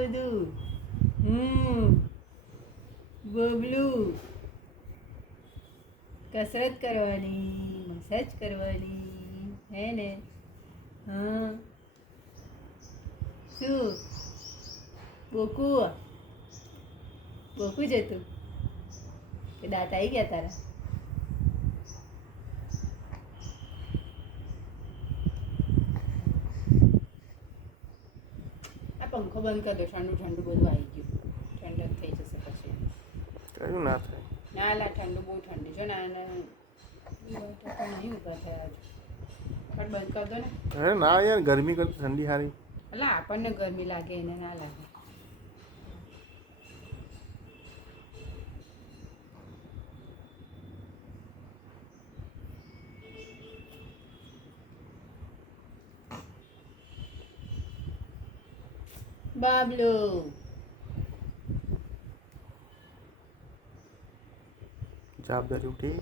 બધું. બબલું કસરત કરવાની, મસાજ કરવાની, હે ને? હા. શું બોકું જ હતું કે દાંત આવી ગયા તારા? આ પંખો બંધ કરી દો, ઠંડુ ઠંડુ બધું આવી ગયું, ઠંડક થઈ જશે પછી. કયું ના થાય? ના લા ઠંડુ બહુ ઠંડી છે ને, આને નહીં ઊભા થયા હજુ. પણ બંધ કરી દો ને. અરે ના યાર, ગરમી કરતી ઠંડી સારી. એટલે આપણને ગરમી લાગે, એને ના લાગે. બાબલો જવાબદારી ઉઠી.